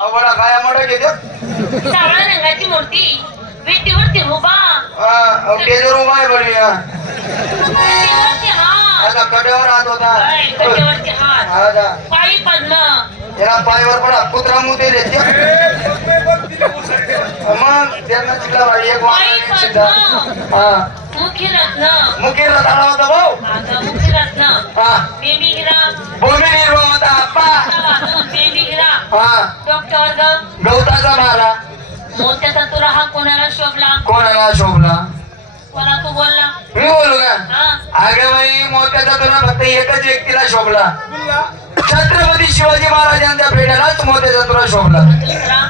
अवघडा काय मोठा घेतो? सावळ्या रंगाची मूर्ती. भिंतीवरती उभा टेजर उभा आहे हात. आता कड्यावर हात होता. हा? पायी त्याला पायवर पडा कुत्रा मुते रे ते. मग त्यांना एक हा. मुखी रत्न. झाला होता भाऊ. मुखी रत्न. हा. हा. डॉक्टर गवताचा मारा. मोत्याचा तुरा हा कोणाला शोभला? कोणाला शोभला? कोणा तू बोलला? मी बोलू का? हा. अगे बाई मोत्याचा तुला फक्त एकच व्यक्तीला शोभला. छत्रपती शिवाजी महाराजांच्या पेट्यालाच मोत्याचा तुला शोभला. दुसरा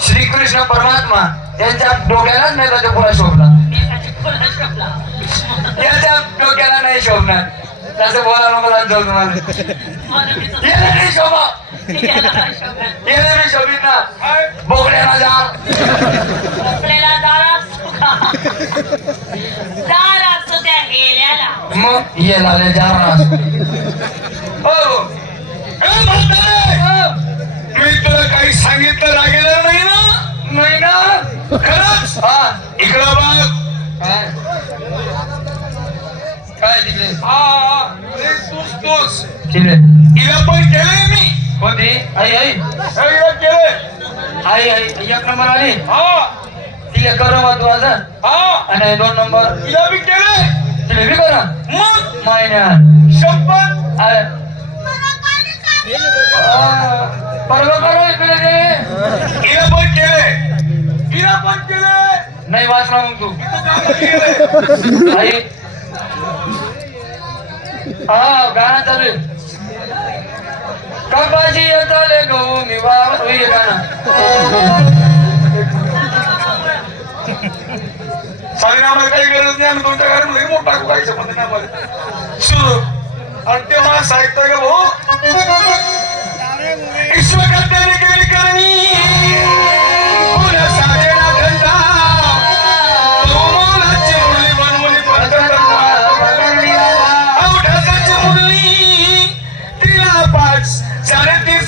श्रीकृष्ण परमात्मा यांच्या डोक्यालाच मेघाचा पुरा शोभला. मेघाची कोणाला शोभला. याच्या डोक्याला नाही शोभणार. तसं बोला नको लाज जाऊ तुम्हाला याला नाही शोभा? याला मी शोभित ना बोकड्याला जा आपल्याला दार का? दार असतो त्या हेल्याला. मग ये लाले जा हो! मी तुला काही सांगितलं लागेल नाही ना? नाही ना. खरंच? हा. इकडं बघ. काय तिकडे हा तूच तूच तिकडे हिला पण केलंय मी कोणती आई आई हिला केलंय आई आई एक नंबर आली हा तिला करा तू आता हा आणि दोन नंबर तिला बी केलंय तिला बी करा मग महिन्यात शपथ परवा करा इकडे ते हिला पण केलंय हिला पण केलंय नाही वाचला मग तू आई हा गाणं चालू आहे. कपाशी चाले गहू मी वावर होईल गाणं. आम्हाला काही गरज नाही आम्ही तुमच्या लई मोठा टाकू काही आम्हाला. सुरू. आणि ते मला सांगतोय का भाऊ?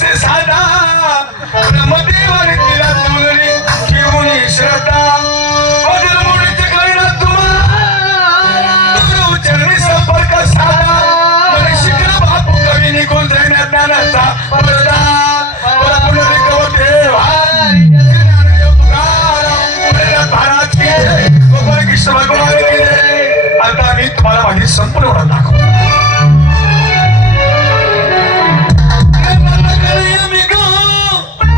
এসে সাদা